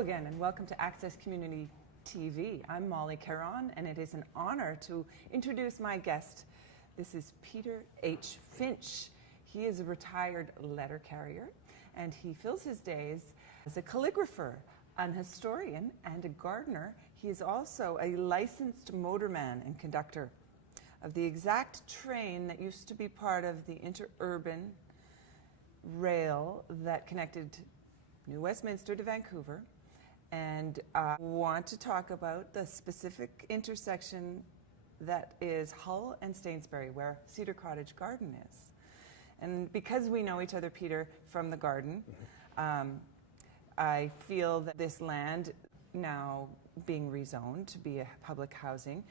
Hello again and welcome to Access Community TV. I'm Molly Caron and it is an honor to introduce my guest. This is Peter H. Finch. He is a retired letter carrier and he fills his days as a calligrapher, an historian and a gardener. He is also a licensed motorman and conductor of the exact train that used to be part of the Interurban rail that connected New Westminster to Vancouver, and I want to talk about the specific intersection that is Hull and Stainsbury, where Cedar Cottage Garden is. And because we know each other, Peter, from the garden, I feel that this land, now being rezoned to be a public housing,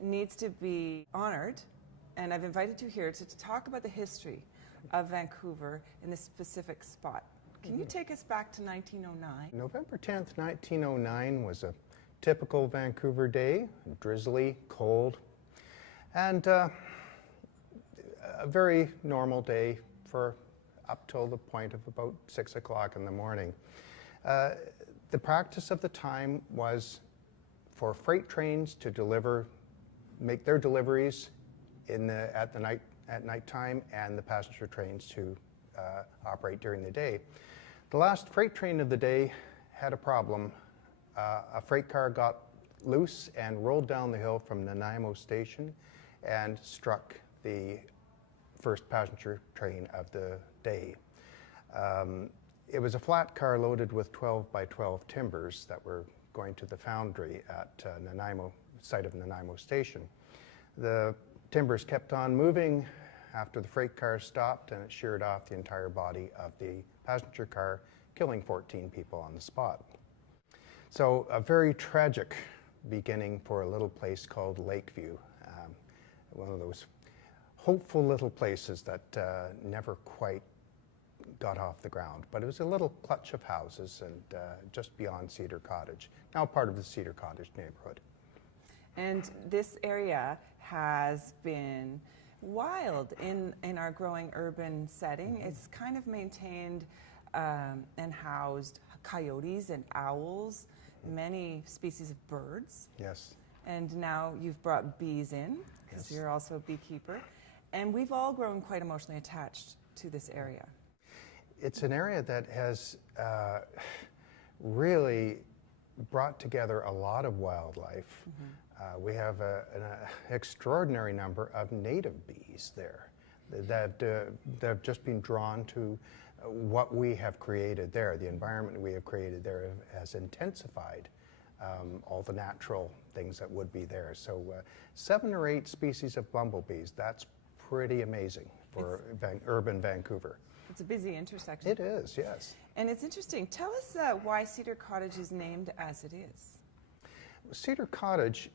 needs to be honored, and I've invited you here to talk about the history of Vancouver in this specific spot. Can you take us back to 1909? November 10th, 1909 was a typical Vancouver day, drizzly, cold, and a very normal day for up till the point of about 6 o'clock in the morning. The practice of the time was for freight trains to make their deliveries at nighttime, and the passenger trains to operate during the day. The last freight train of the day had a problem. A freight car got loose and rolled down the hill from Nanaimo station and struck the first passenger train of the day. It was a flat car loaded with 12 by 12 timbers that were going to the foundry at site of Nanaimo station. The timbers kept on moving after the freight car stopped, and it sheared off the entire body of the passenger car, killing 14 people on the spot. So a very tragic beginning for a little place called Lakeview, one of those hopeful little places that never quite got off the ground. But it was a little clutch of houses and just beyond Cedar Cottage, now part of the Cedar Cottage neighborhood. And this area has been wild in our growing urban setting. It's kind of maintained and housed coyotes and owls, many species of birds. Yes. And now you've brought bees in, because you're also a beekeeper. And we've all grown quite emotionally attached to this area. It's an area that has really brought together a lot of wildlife. We have an extraordinary number of native bees there that have just been drawn to what we have created there. The environment we have created there has intensified all the natural things that would be there. So 7 or 8 species of bumblebees, that's pretty amazing for urban Vancouver. It's a busy intersection. It is, yes. And it's interesting. Tell us why Cedar Cottage is named as it is. Cedar Cottage,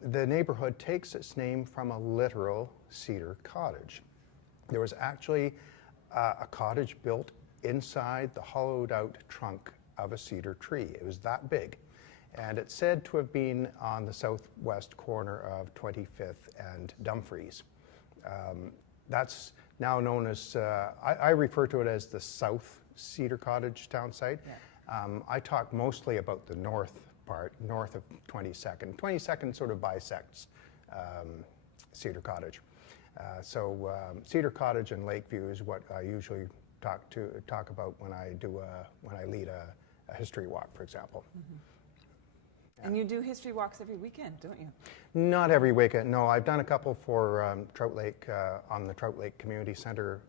the neighborhood takes its name from a literal cedar cottage. There was actually a cottage built inside the hollowed out trunk of a cedar tree. It was that big. And it's said to have been on the southwest corner of 25th and Dumfries. That's now known as, I refer to it as the South Cedar Cottage town site. Yeah. I talk mostly about the north part, north of 22nd. 22nd sort of bisects Cedar Cottage. So Cedar Cottage and Lakeview is what I usually talk about when I lead a history walk, for example. Yeah. And you do history walks every weekend, don't you? Not every weekend, no. I've done a couple for Trout Lake, on the Trout Lake Community Center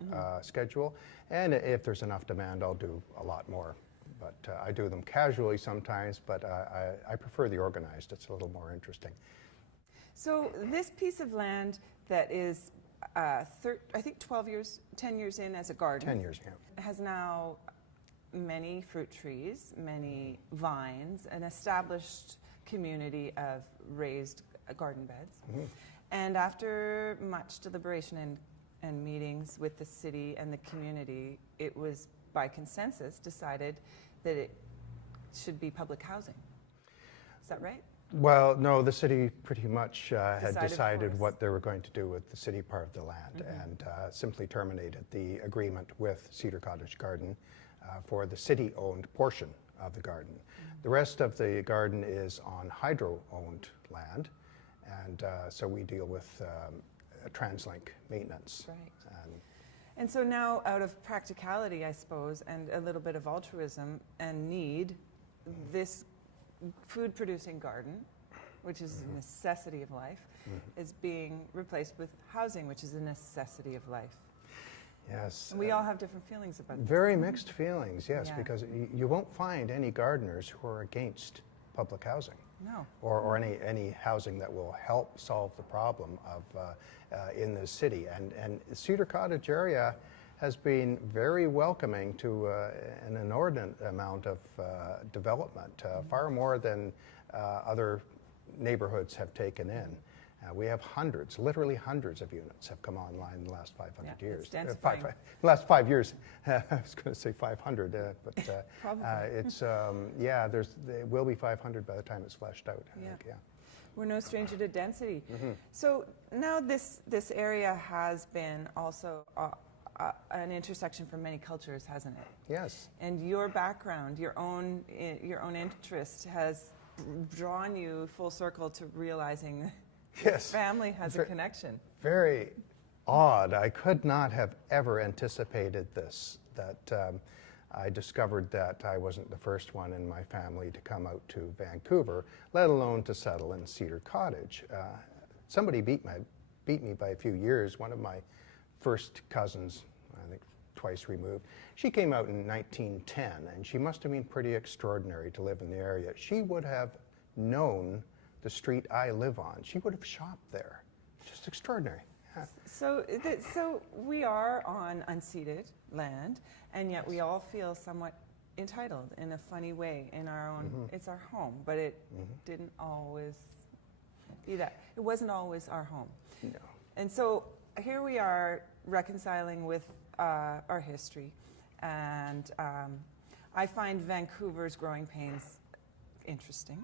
schedule, and if there's enough demand, I'll do a lot more. But I do them casually sometimes, but I prefer the organized. It's a little more interesting. So this piece of land that is, I think 10 years in as a garden. 10 years, yeah. Has now many fruit trees, many vines, an established community of raised garden beds. And after much deliberation and meetings with the city and the community, it was by consensus decided that it should be public housing. Is that right? Well, no, the city pretty much had decided what they were going to do with the city part of the land and simply terminated the agreement with Cedar Cottage Garden for the city-owned portion of the garden. The rest of the garden is on hydro-owned land, and so we deal with TransLink maintenance. Right. And so now, out of practicality, I suppose, and a little bit of altruism and need, this food-producing garden, which is a necessity of life, is being replaced with housing, which is a necessity of life. Yes. And we all have different feelings about this. Very mixed feelings, yes, Yeah. because you won't find any gardeners who are against public housing. No. Or any housing that will help solve the problem of in the city. And Cedar Cottage area has been very welcoming to an inordinate amount of development, far more than other neighborhoods have taken in. We have hundreds, literally hundreds of units have come online in the last 500 years. It's densifying. Last 5 years. I was going to say 500, but Probably. it's, there will be 500 by the time it's fleshed out. I think, yeah. We're no stranger to density. So now this area has been also an intersection for many cultures, hasn't it? Yes. And your background, your own interest has drawn you full circle to realizing Yes. family has a connection. Very odd. I could not have ever anticipated this, that I discovered that I wasn't the first one in my family to come out to Vancouver, let alone to settle in Cedar Cottage. Somebody beat me by a few years. One of my first cousins, I think twice removed, she came out in 1910, and she must have been pretty extraordinary to live in the area. She would have known the street I live on. She would have shopped there. Just extraordinary. Yeah. So we are on unceded land, and yet we all feel somewhat entitled in a funny way in our own. It's our home, but it didn't always be that. It wasn't always our home. No. And so here we are reconciling with our history, and I find Vancouver's growing pains interesting.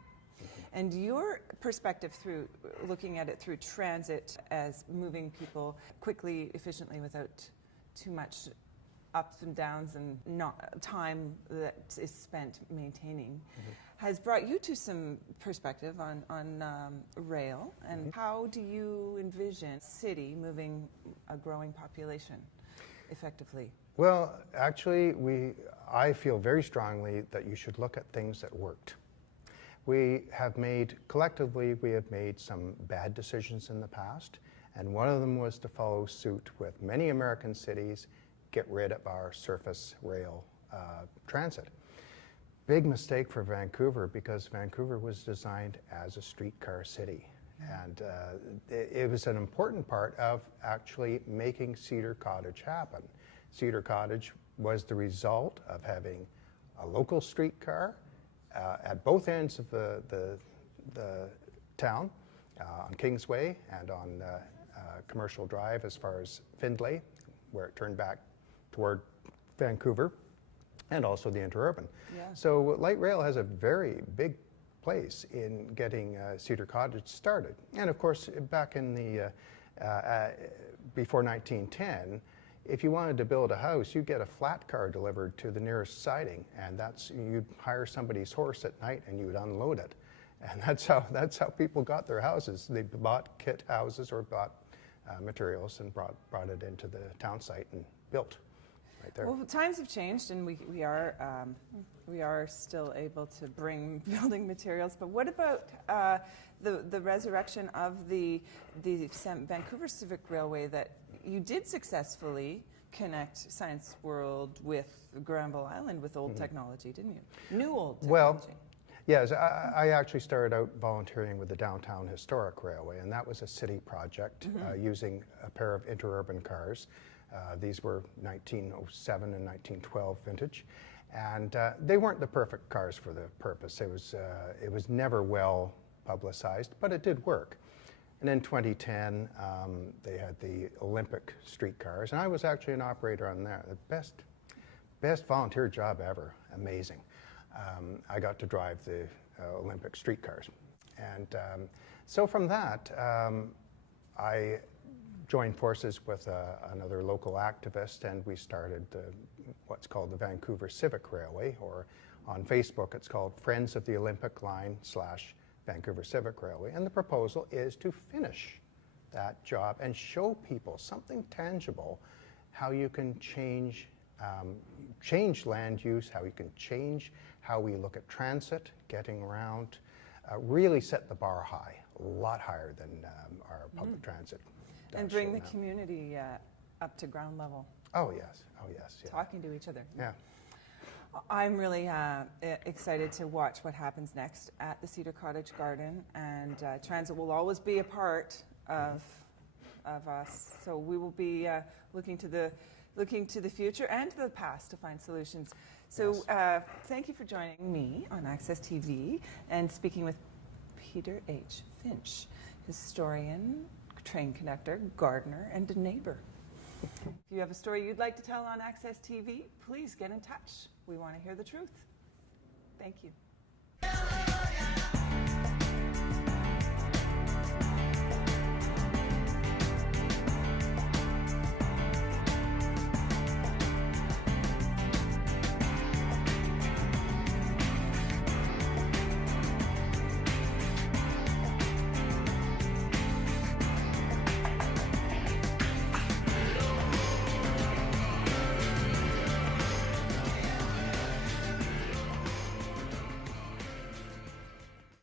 And your perspective through looking at it through transit as moving people quickly, efficiently, without too much ups and downs and not time that is spent maintaining, has brought you to some perspective on rail. And how do you envision city moving a growing population effectively? Well, actually, I feel very strongly that you should look at things that worked. Collectively, we have made some bad decisions in the past, and one of them was to follow suit with many American cities, get rid of our surface rail transit. Big mistake for Vancouver, because Vancouver was designed as a streetcar city. And it was an important part of actually making Cedar Cottage happen. Cedar Cottage was the result of having a local streetcar at both ends of the town, on Kingsway and on Commercial Drive as far as Findlay, where it turned back toward Vancouver, and also the Interurban. Yeah. So light rail has a very big place in getting Cedar Cottage started. And of course, back in the, before 1910, if you wanted to build a house, you'd get a flat car delivered to the nearest siding, and you'd hire somebody's horse at night and you would unload it. And that's how people got their houses. They bought kit houses or bought materials and brought it into the town site and built right there. Well, times have changed, and we are still able to bring building materials. But what about the resurrection of the Vancouver Civic Railway that you did successfully connect Science World with Granville Island with old technology, didn't you? New old technology. Well, yes, I actually started out volunteering with the Downtown Historic Railway, and that was a city project using a pair of Interurban cars. These were 1907 and 1912 vintage, and they weren't the perfect cars for the purpose. It was never well publicized, but it did work. And in 2010, they had the Olympic streetcars, and I was actually an operator on that. The best volunteer job ever. Amazing. I got to drive the Olympic streetcars. And so from that, I joined forces with another local activist, and we started what's called the Vancouver Civic Railway, or On Facebook, it's called Friends of the Olympic Line / Vancouver Civic Railway, and the proposal is to finish that job and show people something tangible, how you can change land use, how you can change how we look at transit, getting around, really set the bar high, a lot higher than our public transit. And bring the community up to ground level. Oh yes, yeah. Talking to each other. Yeah. I'm really excited to watch what happens next at the Cedar Cottage Garden, and transit will always be a part of us. So we will be looking to the future and to the past to find solutions. So thank you for joining me on Access TV and speaking with Peter H. Finch, historian, train conductor, gardener, and a neighbor. If you have a story you'd like to tell on Access TV, please get in touch. We want to hear the truth. Thank you.